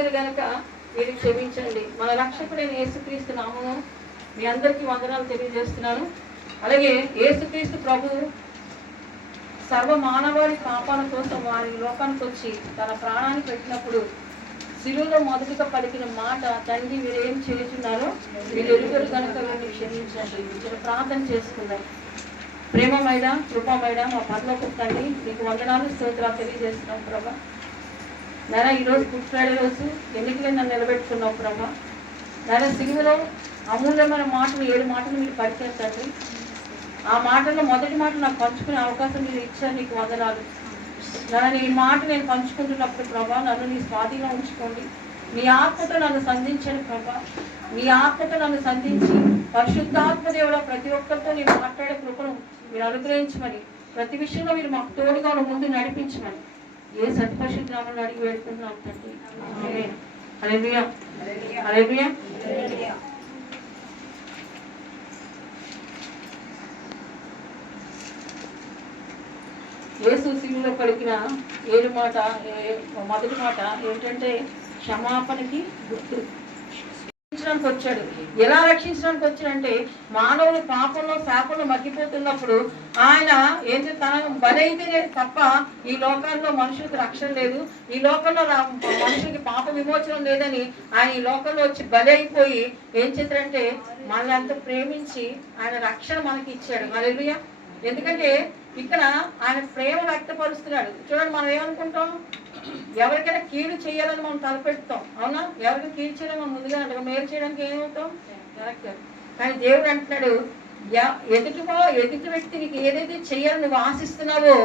ఎరుగరు గనక మీరు క్షమించండి. మన రక్షకుడైన యేసుక్రీస్తు నామము మీ అందరికీ వందనాలు తెలియజేస్తున్నాను. అలాగే యేసుక్రీస్తు ప్రభు సర్వ మానవాళి పాపాల కోసం వారి లోకానికి వచ్చి తన ప్రాణాన్ని పెట్టినప్పుడు శిలువలో మొదటిగా పలికిన మాట, తండ్రి మీరేం చేస్తున్నారో మీరు ఎరుగరు కనుక వీరిని క్షమించండి. మీరు ప్రార్థన చేసుకున్నాం. ప్రేమమైన కృపమైన మా పరలోకపు తండ్రి, మీకు వందనాలు స్తోత్రాలు తెలియజేస్తున్నాం ప్రభా. నాయన ఈరోజు గుడ్ ఫ్రైడే రోజు ఎన్నికలే నన్ను నిలబెట్టుకున్నావు ప్రభా. నాయన సిలువలో అమూల్యమైన మాటలు 7 మాటలు మీరు పరిచయం తండ్రి. ఆ మాటల్లో మొదటి మాట నాకు పంచుకునే అవకాశం మీరు ఇచ్చారు, నీకు వందనాలు. నాయన ఈ మాట నేను పంచుకుంటున్నప్పుడు ప్రభా నన్ను నీ స్వాధీనంలో ఉంచుకోండి. నీ ఆత్మతో నన్ను సంధించండి ప్రభా. నీ ఆత్మతో నన్ను సంధించి పరిశుద్ధాత్మ దేవుడు ప్రతి ఒక్కరితో నేను మాట్లాడే కృపను మీరు అనుగ్రహించమని, ప్రతి విషయంలో మీరు మాకు తోడుగా ముందు నడిపించమని ఏ సత్పరిశుద్ధ నామములో అడిగి వేడుకుంటున్నాం తండ్రి. ఆమేన్. హల్లెలూయా. హల్లెలూయా. యేసు శిలువలో పలికిన 7 మాట, మొదటి మాట ఏంటంటే క్షమాపణకి గుర్తు. రక్షించడానికి వచ్చాడు. ఎలా రక్షించడానికి వచ్చాడంటే మానవులు పాపంలో శాపంలో మగ్గిపోతున్నప్పుడు ఆయన ఏంటి తన బలైతే తప్ప ఈ లోకంలో మనుషులకు రక్షణ లేదు, ఈ లోకంలో మనుషులకి పాప విమోచనం లేదని ఆయన ఈ లోకంలో వచ్చి బలి అయిపోయి ఏం చేశాడంటే మనల్ని అంత ప్రేమించి ఆయన రక్షణ మనకి ఇచ్చాడు. హల్లెలూయా. ఎందుకంటే ఇక్కడ ఆయన ప్రేమ వ్యక్తపరుస్తున్నాడు. చూడండి, మనం ఏమనుకుంటాం, ఎవరికైనా కీడు చేయాలని మనం తలపెడతాం, అవునా? ఎవరికి కీడు చేయాలని మనం ముందుగా అంటే మేలు చేయడానికి ఏమవుతాం, కరెక్ట్. కానీ దేవుడు అంటున్నాడు, ఎదుటి వ్యక్తి నీకు ఏదైతే చేయాలని నువ్వు ఆశిస్తున్నావో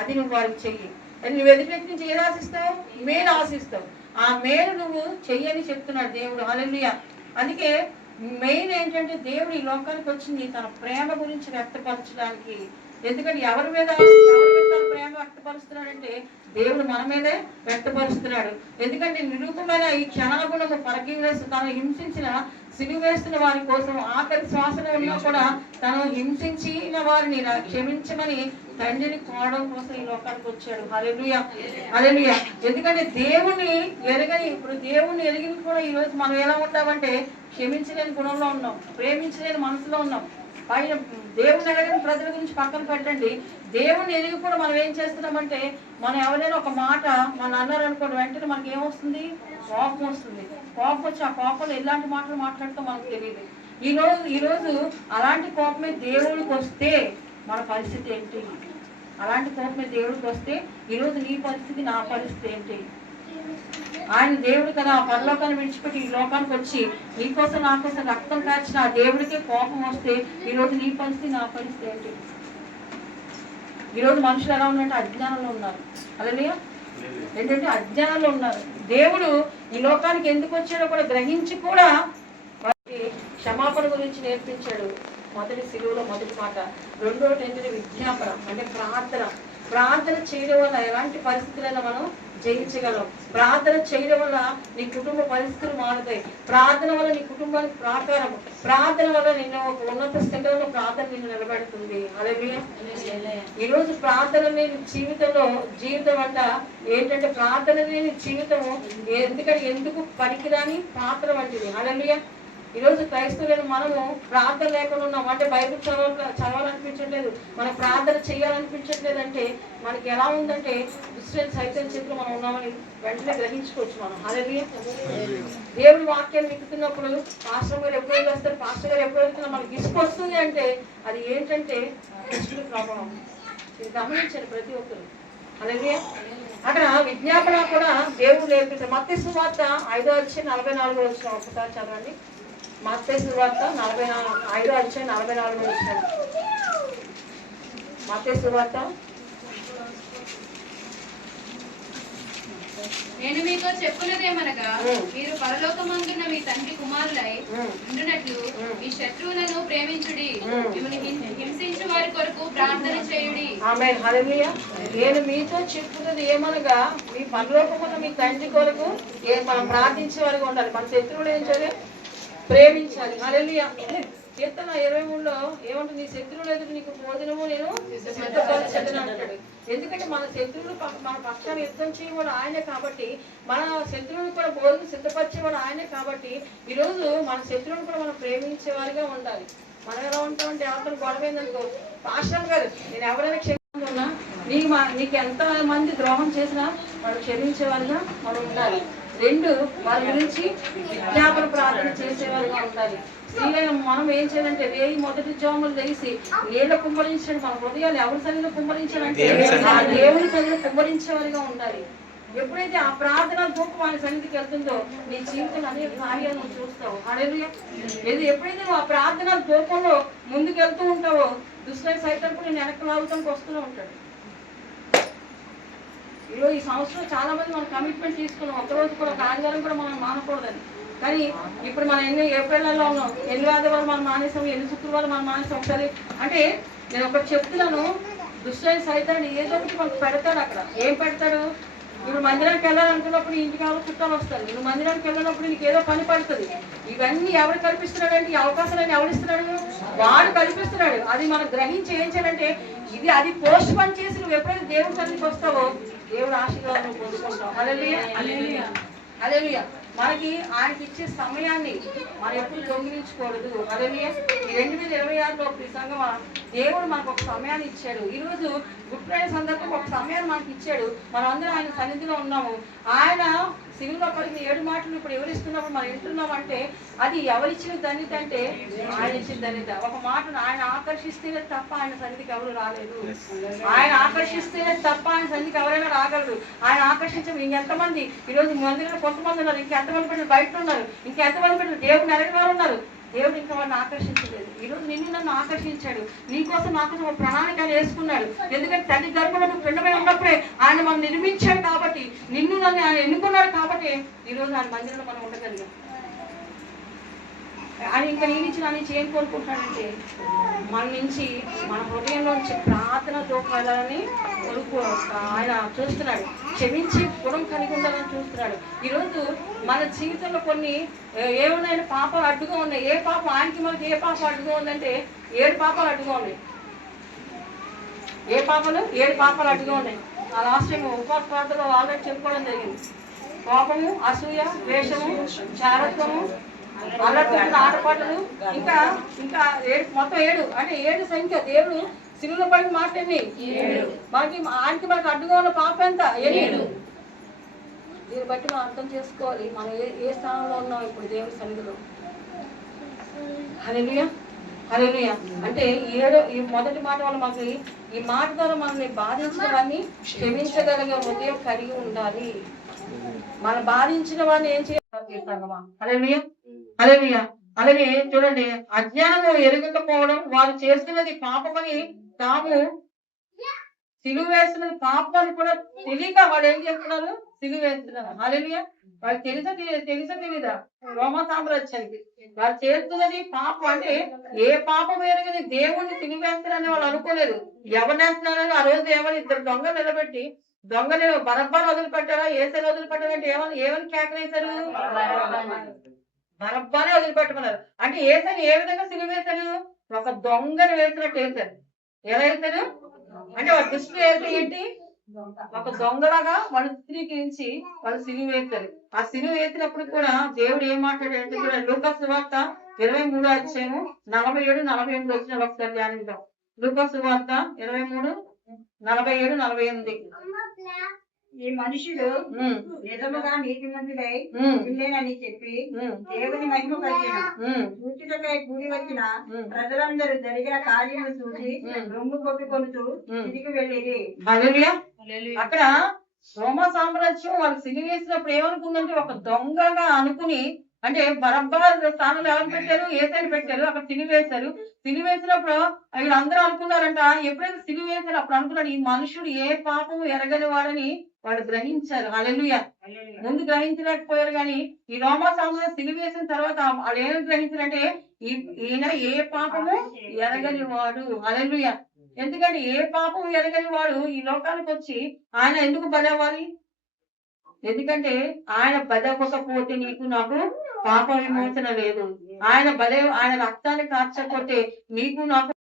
అది నువ్వు వారికి చెయ్యి. నువ్వు ఎదుటి వ్యక్తి నుంచి ఏది ఆశిస్తావు? మేలు ఆశిస్తావు. ఆ మేలు నువ్వు చెయ్యని చెప్తున్నాడు దేవుడు. హల్లెలూయా. అందుకే మెయిన్ ఏంటంటే దేవుడు ఈ లోకానికి వచ్చింది తన ప్రేమ గురించి వ్యక్తపరచడానికి. ఎందుకంటే ఎవరి మీద తన ప్రేమ వ్యక్తపరుస్తున్నాడంటే దేవుడు మన మీదే వ్యక్తపరుస్తున్నాడు. ఎందుకంటే నిరూపమైన ఈ క్షణాగుణము పరకీవేస్తూ తను హింసించిన సిలువ వేస్తున్న వారి కోసం ఆఖరి శ్వాసలో ఉన్నా కూడా తను హింసించిన వారిని క్షమించమని తండ్రిని కోరడం కోసం ఈ లోకానికి వచ్చాడు. హల్లెలూయా. హల్లెలూయా. ఎందుకంటే దేవుణ్ణి ఎరగని, ఇప్పుడు దేవుణ్ణి ఎరిగిన కూడా ఈరోజు మనం ఎలా ఉంటామంటే క్షమించలేని గుణంలో ఉన్నాం, ప్రేమించలేని మనసులో ఉన్నాం. పైన దేవుని ఎరగని ప్రజల గురించి పక్కన పెట్టండి, దేవుని ఎరిగి కూడా మనం ఏం చేస్తున్నామంటే మనం ఎవరైనా ఒక మాట మన అన్నారు అనుకోండి, వెంటనే మనకి ఏమొస్తుంది, కోపం వస్తుంది. కోపం వచ్చి ఆ కోపంలో ఎలాంటి మాటలు మాట్లాడుతూ మనకు తెలియదు. ఈరోజు అలాంటి కోపమే దేవుడికి వస్తే మన పరిస్థితి ఏంటి? అలాంటి కోపమే దేవుడికి వస్తే ఈరోజు నీ పరిస్థితి, నా పరిస్థితి ఏంటి? ఆయన దేవుడు కదా, ఆ పరలోకాన్ని విడిచిపెట్టి ఈ లోకానికి వచ్చి నీకోసం నా కోసం రక్తం కార్చిన ఆ దేవుడికే కోపం వస్తే ఈరోజు నీ పరిస్థితి, నా పరిస్థితి ఏంటి? ఈరోజు మనుషులు ఎలా ఉన్నారంటే అజ్ఞానంలో ఉన్నారు. అలాగే ఏంటంటే అజ్ఞానంలో ఉన్నారు. దేవుడు ఈ లోకానికి ఎందుకు వచ్చాడో కూడా గ్రహించి కూడా వారికి క్షమాపణ గురించి నేర్పించాడు. మొదటి సిలువలో మొదటి మాట. రెండోటి ఏంటంటే విజ్ఞాపన, అంటే ప్రార్థన. ప్రార్థన చేయడం వల్ల ఎలాంటి పరిస్థితులైనా మనం జయించగలం. ప్రార్థన చేయడం వల్ల నీ కుటుంబ పరిస్థితులు మారుతాయి. ప్రార్థన వల్ల నీ కుటుంబానికి ప్రాకారము, ప్రార్థన వల్ల నిన్ను ఒక ఉన్నత స్థితిలో ప్రార్థన నిన్ను నిలబెడుతుంది. హల్లెలూయా. ఈరోజు ప్రార్థన లేని జీవితం అంట ఏంటంటే ప్రార్థన లేని జీవితము ఎందుకు పనికిరాని పాత్ర వంటిది. హల్లెలూయా. ఈరోజు క్రైస్తవులను మనము ప్రార్థన లేకుండా ఉన్నాం అంటే బైబిల్ చదవాలనిపించట్లేదు, మనం ప్రార్థన చేయాలనిపించట్లేదు అంటే మనకి ఎలా ఉందంటే సైతం చేతిలో మనం ఉన్నామని వెంటనే గ్రహించుకోవచ్చు మనం. హల్లెలూయా. దేవుడి వాక్యాన్ని వింటున్నప్పుడు పాస్టర్ గారు ఎప్పుడు వస్తారు, పాస్టర్ గారు ఎప్పుడు వెళ్తున్నా మనకి ఇసుకొస్తుంది అంటే అది ఏంటంటే కృష్ణుడి ప్రభావం. ఇది గమనించండి ప్రతి ఒక్కరు. హల్లెలూయా. అక్కడ విజ్ఞాపన కూడా దేవుడు నేర్పించారు. మత్తయి సువార్త 5:44 ఒకసారి చదవండి. మత్తయి సువార్త 5:44. మత్తయి సువార్త. నేను మీతో చెప్పున్నదేమనగా, మీరు పరలోకమందున్న మీ తండ్రి కుమారులై ఉండునట్లు మీ శత్రువులను ప్రేమించుడి, మిమ్మల్ని హింసించు వారి కొరకు ప్రార్థన చేయుడి. ఆమేన్. హల్లెలూయా. నేను మీతో చెప్పున్నది ఏమనగా మీ పరలోకమున్న మీ తండ్రి కొరకు మనం ప్రార్థించే వారిగా ఉండాలి. మన శత్రువులు ఏం చేయాలి? ప్రేమించాలి. హల్లెలూయా. కీర్తన 23లో ఏమంటుంది, నీ శత్రువులు ఎదురు నీకు భోజనము నేను సిద్ధపరచదను అంటాడు. ఎందుకంటే మన శత్రువులు మన పక్షాన్ని యుద్ధం చేయవాడు ఆయనే కాబట్టి, మన శత్రువులు కూడా భోజనం సిద్ధపరిచేవాడు ఆయనే కాబట్టి, ఈరోజు మన శత్రువులు కూడా మనం ప్రేమించేవారిగా ఉండాలి. మనం ఎలా ఉంటామంటే ఎవరితో గొడవైందనుకో, పాస్టర్ గారు నేను ఎవరైనా క్షమిస్తున్నా, నీకు ఎంత మంది ద్రోహం చేసినా వాళ్ళు క్షమించేవారిగా మనం ఉండాలి. 2, వారి గురించి విజ్ఞాపన ప్రార్థన చేసేవారిగా ఉండాలి. స్త్రీలైన మనం ఏం చేయాలంటే రేయి మొదటి జాములు లేసి నీళ్ళ కుమ్మరించాడు. మన హృదయాలు ఎవరి సన్నిధిలో కుమ్మరించాలంటే ఆ దేవుని సన్నిధిలో కుమ్మరించేవారిగా ఉండాలి. ఎప్పుడైతే ఆ ప్రార్థన ధూపం ఆయన సన్నిధికి వెళ్తుందో నీ జీవితంలో అనేక కార్యాలు నువ్వు చూస్తావు. హల్లెలూయా. ఎప్పుడైతే నువ్వు ఆ ప్రార్థన ధూపంలో ముందుకు వెళ్తూ ఉంటావో దుష్టులైన సైతం కూడా నేను వెనక్కి లాగుతానికి వస్తూనే ఉంటాడు. ఈరోజు ఈ సంవత్సరం చాలా మంది మనం కమిట్మెంట్ తీసుకున్నాం, ఒకరోజు కూడా ఒక ఆదివారం కూడా మనం మానకూడదని. కానీ ఇప్పుడు మనం ఎన్ని ఏప్రిల్లో ఉన్నాం, ఎన్ని ఆదివారం మనం మానేసాం, ఎన్ని శుక్రవారం మనం మానేసాం. ఒకసారి అంటే నేను ఒకటి చెప్తున్నాను, దుష్టులైన సైతాన్ని ఏదో ఒకటి మనకు పెడతాడు. అక్కడ ఏం పెడతాడు, ఇప్పుడు మందిరానికి వెళ్ళాలనుకున్నప్పుడు ఇంటికి ఎవరు చుట్టాలు వస్తారు, నువ్వు మందిరానికి వెళ్ళినప్పుడు నీకు ఏదో పని పడుతుంది. ఇవన్నీ ఎవరు కల్పిస్తున్నాడు అంటే ఈ అవకాశాలన్నీ ఎవరిస్తున్నాడు, వాడు కల్పిస్తున్నాడు. అది మనం గ్రహించి ఏం చేయాలంటే అది పోస్ట్ పని చేసి నువ్వు ఎప్పుడైతే దేవుడి సన్నిధికి వస్తావో దేవుడు ఆశీర్వాదం పొందుకుంటావు. హల్లెలూయా హల్లెలూయా హల్లెలూయా. మనకి ఆయనకి ఇచ్చే సమయాన్ని మనం ఎప్పుడు దొంగిలించకూడదు. హల్లెలూయా. ఈ 2026లో సంగమా దేవుడు మనకు ఒక సమయాన్ని ఇచ్చాడు. ఈరోజు గుడ్ ఫ్రైడే సందర్భం ఒక సమయాన్ని మనకి ఇచ్చాడు. మనం అందరం ఆయన సన్నిధిలో ఉన్నాము. ఆయన సిలువలో పలికిన 7 మాటలు ఇప్పుడు ఎవరిస్తున్నప్పుడు మనం వింటున్నామంటే అది ఎవరిచ్చిన ధన్యత అంటే ఆయన ఇచ్చిన ధన్యత. ఒక మాటను ఆయన ఆకర్షిస్తేనే తప్ప ఆయన సన్నిధికి ఎవరు రాలేదు. ఆయన ఆకర్షిస్తేనే తప్ప ఆయన సన్నిధికి ఎవరైనా రాగలరు. ఆయన ఆకర్షించం. ఇంకెంతమంది ఈరోజు మందిలో కొంతమంది ఉన్నారు, ఇంకెంతమంది బిడ్డలు బయట ఉన్నారు, ఇంకెంతమంది బిడ్డలు దేవుడిని ఎరగని వారు ఉన్నారు. దేవుడు ఇంకా వాడిని ఆకర్షించలేదు. ఈరోజు నిన్ను నన్ను ఆకర్షించాడు. నీకోసం నాకోసం ఒక ప్రణాళిక వేసుకున్నాడు. ఎందుకంటే తల్లి గర్భంలో నువ్వు పిండమై ఉన్నప్పుడే ఆయన మనం నిర్మించాడు కాబట్టి, నిన్ను నన్ను ఆయన ఎన్నుకున్నాడు కాబట్టి ఈరోజు ఆయన మందిరంలో మనం ఉండగలిగాం. ఆయన ఇంకా నీ నుంచి నా నుంచి ఏం కోరుకుంటున్నాడంటే మన నుంచి మన హృదయంలో నుంచి ప్రార్థన దోపాలని కొడుకు ఆయన చూస్తున్నాడు. క్షమించి గుణం కలిగి ఉండాలని చూస్తున్నాడు. ఈరోజు మన జీవితంలో కొన్ని ఏమైనా పాపాలు అడ్డుగా ఉన్నాయి. ఏ పాపం ఆయనకి మనకి ఏ పాపం అడ్డుగా ఉందంటే 7 పాపాలు అడ్డుగా ఉన్నాయి. ఏ పాపాలు 7 పాపాలు అడ్డుగా ఉన్నాయి. ఆ లాస్ట్ టైం ఉపవాస ప్రార్థనలో ఆల్రెడీ చెప్పుకోవడం జరిగింది. కోపము, అసూయ, ద్వేషము, చారత్వము, అల్లర్లు, ఆటపాటలు, ఇంకా ఇంకా 7, మొత్తం 7 అంటే 7 సంఖ్య. దేవుడు సిలువలో పడిన మాటని మనకి ఆయనకి మనకు అడ్డుగా ఉన్న పాప ఎంత 7. దీన్ని బట్టి మనం అర్థం చేసుకోవాలి మనం ఏ స్థానంలో ఉన్నాం ఇప్పుడు దేవుడి సన్నిధిలో. హల్లెలూయా హల్లెలూయా. అంటే ఈ మొదటి మాట వల్ల మాకు ఈ మాట ద్వారా మనల్ని బాధించిన వాడిని క్షమించగలిగే హృదయం కలిగి ఉండాలి. మనం బాధించిన వాడిని ఏం చేయాలి? హల్లెలూయా హల్లెలూయా. అలాగే చూడండి, అజ్ఞానం ఎరగకపోవడం, వారు చేస్తున్నది పాపమని తాము సిలువ వేస్తున్నది పాపం అని కూడా తెలియక వాడు ఏం చేస్తున్నారు, సిలువ వేస్తున్నారు. హల్లెలూయా. వాళ్ళు తెలుసా తెలీదా రోమా సామ్రాజ్యానికి వాళ్ళు చేస్తున్నది పాపం. అంటే ఏ పాపం ఎరగని దేవుణ్ణి సిలువ వేస్తారని వాళ్ళు అనుకోలేదు. ఎవరు వేస్తున్నారని ఆ రోజు ఏమని 2 దొంగలు నిలబెట్టి దొంగని బరబ్బాను వదిలిపెట్టారా ఏసైని వదిలిపెట్టారంటే ఏమని కేకలేశారు, బరబ్బానే వదిలిపెట్టమన్నారు. అంటే ఏసైని ఏ విధంగా సిలువ వేశారు, ఒక దొంగని వేసినట్టు వేశారు. ఎలా వేశారు అంటే వాళ్ళ దృష్టి వేసి ఏంటి, ఒక దొంగలాగా వాళ్ళు చిత్రీకరించి వాళ్ళు సిలువ వేశారు. ఆ సిలువ వేసినప్పుడు కూడా దేవుడు ఏం మాట్లాడాడంటే కూడా లూకాసు సువార్త 23వ అధ్యాయము 47-48 వచ్చిన ఒకసారి ధ్యానిద్దాం. లూకాసు సువార్త 23:47-48. ఈ మనుషులు నిజముగా నీతిమంతులై ఉండేనని చెప్పి దేవుని మహిమపరిచిన సూచికై కూడి వచ్చిన ప్రజలందరూ జరిగిన కార్యము చూసి రొమ్ము కొట్టుకొనుతూ తిరిగి వెళ్ళేది. అక్కడ రోమా సామ్రాజ్యం వాళ్ళు సిలువ వేసినప్పుడు ఏమనుకుందంటే ఒక దొంగగా అనుకుని, అంటే బరబ్బా స్థానంలో ఎవరు పెట్టారు, ఏసైని పెట్టారు, అక్కడ సిలువ వేశారు. సిలువ వేసినప్పుడు వీళ్ళందరూ అనుకున్నారంట, ఎప్పుడైతే సిలువ వేశారు అప్పుడు అనుకున్నాడు ఈ మనుషుడు ఏ పాపము ఎరగని వాడని వాళ్ళు గ్రహించారు. హల్లెలూయా. ముందు గ్రహించలేకపోయారు. కానీ ఈ రోమా సామ్రాజ్యం సిలువ వేసిన తర్వాత వాళ్ళు ఏమి గ్రహించారంటే ఈయన ఏ పాపము ఎరగని వాడు. హల్లెలూయా. ఎందుకంటే ఏ పాపం ఎరగని వాడు ఈ లోకానికి వచ్చి ఆయన ఎందుకు బలవ్వాలి, ఎందుకంటే ఆయన బలవకపోతే నీకు నాకు పాప విమోచన లేదు. ఆయన రక్తాన్ని కార్చకపోతే నీకు నాకు